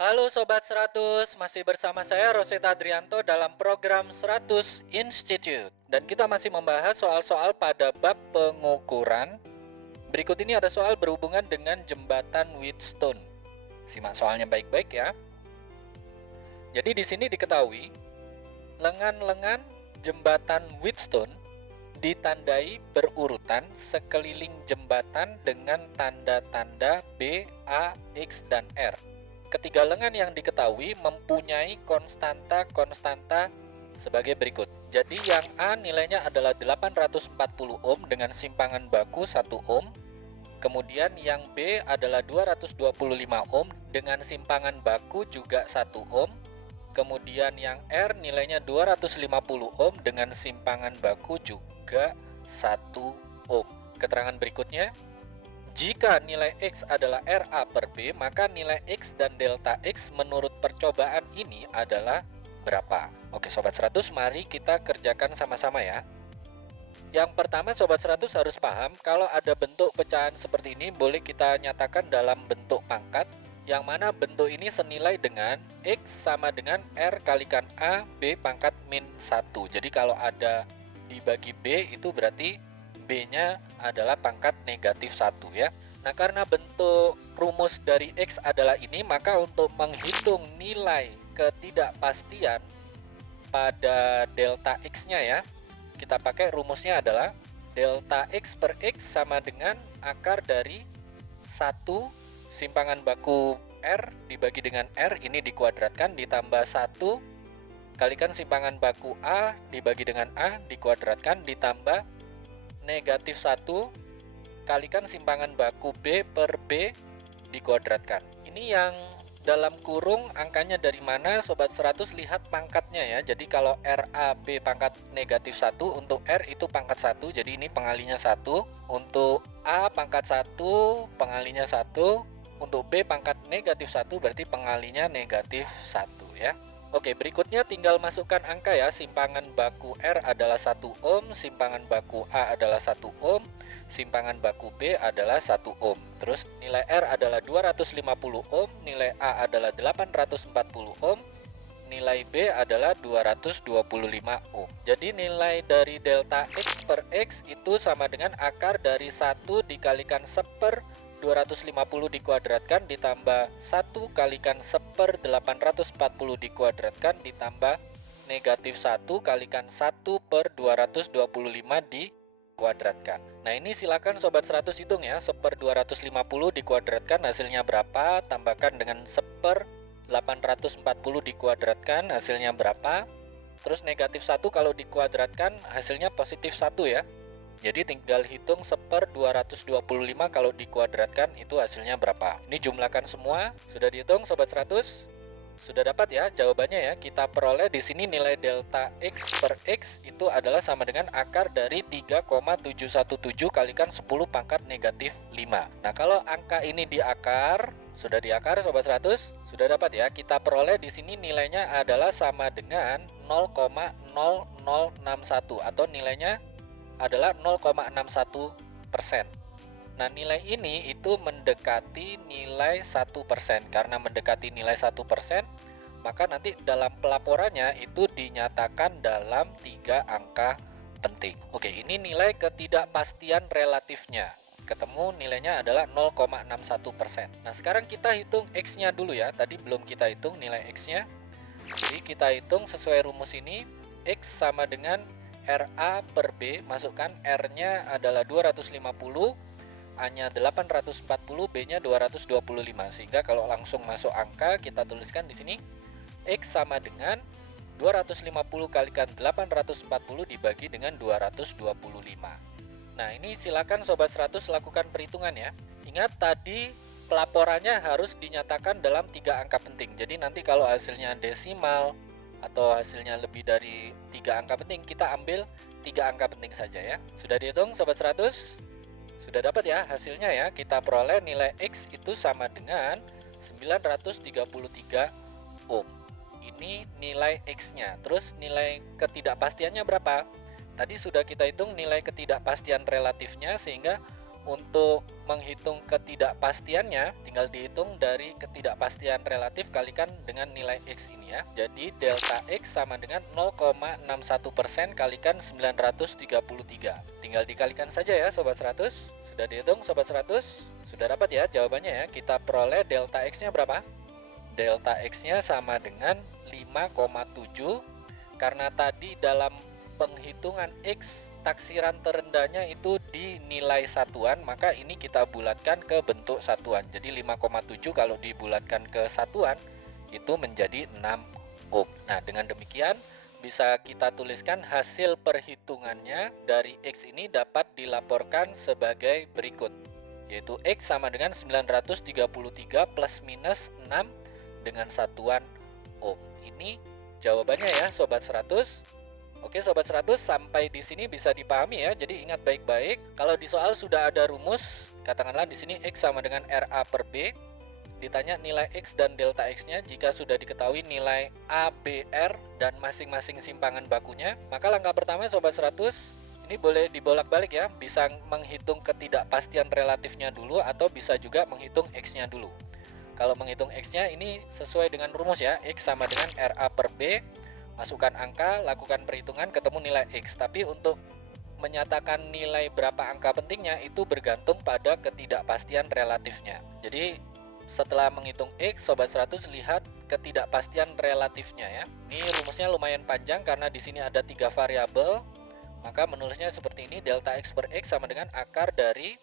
Halo Sobat 100, masih bersama saya Roseta Adrianto dalam program 100 Institute. Dan kita masih membahas soal-soal pada bab pengukuran. Berikut ini ada soal berhubungan dengan jembatan Wheatstone. Simak soalnya baik-baik ya. Jadi di sini diketahui, lengan-lengan jembatan Wheatstone ditandai berurutan sekeliling jembatan dengan tanda-tanda B, A, X, dan R. Ketiga lengan yang diketahui mempunyai konstanta-konstanta sebagai berikut. Jadi yang A nilainya adalah 840 ohm dengan simpangan baku 1 ohm. Kemudian yang B adalah 225 ohm dengan simpangan baku juga 1 ohm. Kemudian yang R nilainya 250 ohm dengan simpangan baku juga 1 ohm. Keterangan berikutnya, jika nilai X adalah RA per B, maka nilai X dan delta X menurut percobaan ini adalah berapa? Oke Sobat 100, mari kita kerjakan sama-sama ya. Yang pertama Sobat 100 harus paham, kalau ada bentuk pecahan seperti ini boleh kita nyatakan dalam bentuk pangkat, yang mana bentuk ini senilai dengan X sama dengan R kalikan A B pangkat min 1. Jadi kalau ada dibagi B itu berarti B-nya adalah pangkat negatif 1 ya. Nah karena bentuk rumus dari X adalah ini, maka untuk menghitung nilai ketidakpastian pada delta X-nya ya, kita pakai rumusnya adalah delta X per X sama dengan akar dari 1 simpangan baku R dibagi dengan R, ini dikuadratkan, ditambah 1 kalikan simpangan baku A dibagi dengan A dikuadratkan, ditambah negatif 1 kalikan simpangan baku B per B dikuadratkan. Ini yang dalam kurung angkanya dari mana Sobat 100, lihat pangkatnya ya. Jadi kalau RAB pangkat negatif 1, untuk R itu pangkat 1, jadi ini pengalinya 1. Untuk A pangkat 1, pengalinya 1. Untuk B pangkat negatif 1, berarti pengalinya negatif 1 ya. Oke, berikutnya tinggal masukkan angka ya. Simpangan baku R adalah 1 ohm, simpangan baku A adalah 1 ohm, simpangan baku B adalah 1 ohm. Terus nilai R adalah 250 ohm, nilai A adalah 840 ohm, nilai B adalah 225 ohm. Jadi nilai dari delta X per X itu sama dengan akar dari 1 dikalikan 1/250 dikuadratkan ditambah 1 kalikan 1/840 dikuadratkan ditambah negatif 1 kalikan 1/225 dikuadratkan. Nah ini silakan Sobat 100 hitung ya, 1/250 dikuadratkan hasilnya berapa, tambahkan dengan 1/840 dikuadratkan hasilnya berapa. Terus negatif 1 kalau dikuadratkan hasilnya positif 1 ya. Jadi tinggal hitung 1/225 kalau dikuadratkan itu hasilnya berapa. Ini jumlahkan semua, sudah dihitung Sobat 100? Sudah dapat ya jawabannya ya. Kita peroleh di sini nilai delta X per X itu adalah sama dengan akar dari 3,717 kalikan 10 pangkat negatif 5. Nah kalau angka ini diakar, sudah diakar Sobat 100? Sudah dapat ya. Kita peroleh di sini nilainya adalah sama dengan 0,0061 atau nilainya adalah 0,61%. Nah nilai ini itu mendekati nilai 1%. Karena mendekati nilai 1%, maka nanti dalam pelaporannya itu dinyatakan dalam 3 angka penting. Oke, ini nilai ketidakpastian relatifnya. Ketemu nilainya adalah 0,61%. Nah sekarang kita hitung X-nya dulu ya. Tadi belum kita hitung nilai X-nya. Jadi kita hitung sesuai rumus ini. X sama dengan RA per B, masukkan R-nya adalah 250, A-nya 840, B-nya 225. Sehingga kalau langsung masuk angka, kita tuliskan di sini X sama dengan 250 kalikan 840 dibagi dengan 225. Nah, ini silakan Sobat 100 lakukan perhitungan ya. Ingat tadi pelaporannya harus dinyatakan dalam 3 angka penting. Jadi nanti kalau hasilnya desimal atau hasilnya lebih dari 3 angka penting, kita ambil 3 angka penting saja ya. Sudah dihitung Sobat 100? Sudah dapat ya hasilnya ya. Kita peroleh nilai X itu sama dengan 933 ohm. Ini nilai X-nya. Terus nilai ketidakpastiannya berapa? Tadi sudah kita hitung nilai ketidakpastian relatifnya, sehingga untuk menghitung ketidakpastiannya, tinggal dihitung dari ketidakpastian relatif kalikan dengan nilai X ini ya. Jadi delta X sama dengan 0,61% kalikan 933. Tinggal dikalikan saja ya Sobat 100. Sudah dihitung Sobat 100? Sudah dapat ya jawabannya ya. Kita peroleh delta X-nya berapa? Delta X-nya sama dengan 5,7. Karena tadi dalam penghitungan X taksiran terendahnya itu di nilai satuan, maka ini kita bulatkan ke bentuk satuan. Jadi 5,7 kalau dibulatkan ke satuan itu menjadi 6 ohm. Nah, dengan demikian bisa kita tuliskan hasil perhitungannya dari X ini dapat dilaporkan sebagai berikut, yaitu X sama dengan 933 plus minus 6 dengan satuan ohm. Ini jawabannya ya Sobat 100. Oke Sobat 100, sampai di sini bisa dipahami ya. Jadi ingat baik-baik, kalau di soal sudah ada rumus, katakanlah di sini X sama dengan RA per B, ditanya nilai X dan delta X-nya. Jika sudah diketahui nilai A, B, R dan masing-masing simpangan bakunya, maka langkah pertama Sobat 100, ini boleh dibolak-balik ya, bisa menghitung ketidakpastian relatifnya dulu atau bisa juga menghitung X-nya dulu. Kalau menghitung X-nya ini sesuai dengan rumus ya, X sama dengan RA per B, masukkan angka, lakukan perhitungan, ketemu nilai X. Tapi untuk menyatakan nilai berapa angka pentingnya itu bergantung pada ketidakpastian relatifnya. Jadi setelah menghitung X, Sobat 100 lihat ketidakpastian relatifnya ya. Ini rumusnya lumayan panjang karena di sini ada 3 variabel. Maka menulisnya seperti ini, delta X per X sama dengan akar dari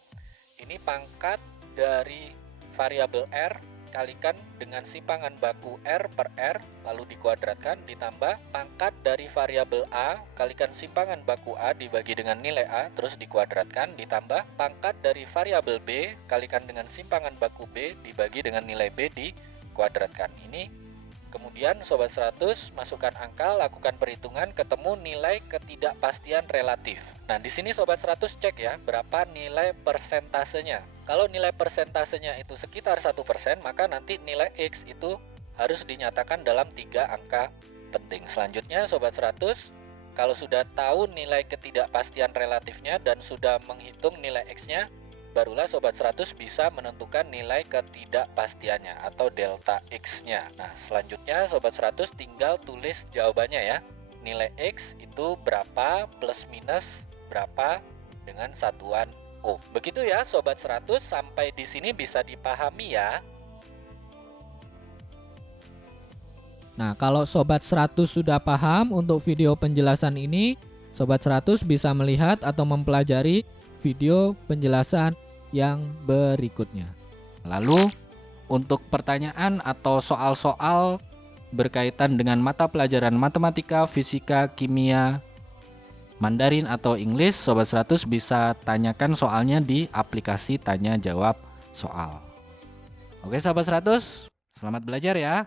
ini pangkat dari variabel R kalikan dengan simpangan baku R per R lalu dikuadratkan ditambah pangkat dari variabel A kalikan simpangan baku A dibagi dengan nilai A terus dikuadratkan ditambah pangkat dari variabel B kalikan dengan simpangan baku B dibagi dengan nilai B dikuadratkan. Ini kemudian Sobat 100 masukkan angka, lakukan perhitungan, ketemu nilai ketidakpastian relatif. Nah, di sini Sobat 100 cek ya berapa nilai persentasenya. Kalau nilai persentasenya itu sekitar 1%, maka nanti nilai X itu harus dinyatakan dalam 3 angka penting. Selanjutnya Sobat 100, kalau sudah tahu nilai ketidakpastian relatifnya dan sudah menghitung nilai X-nya, barulah Sobat 100 bisa menentukan nilai ketidakpastiannya atau delta X-nya. Nah, selanjutnya Sobat 100 tinggal tulis jawabannya ya. Nilai X itu berapa plus minus berapa dengan satuan ohm. Begitu ya Sobat 100, sampai di sini bisa dipahami ya. Nah, kalau Sobat 100 sudah paham untuk video penjelasan ini, Sobat 100 bisa melihat atau mempelajari video penjelasan yang berikutnya. Lalu, untuk pertanyaan atau soal-soal berkaitan dengan mata pelajaran matematika, fisika, kimia, Mandarin atau Inggris, Sobat 100 bisa tanyakan soalnya di aplikasi tanya jawab soal. Oke Sobat 100, selamat belajar ya.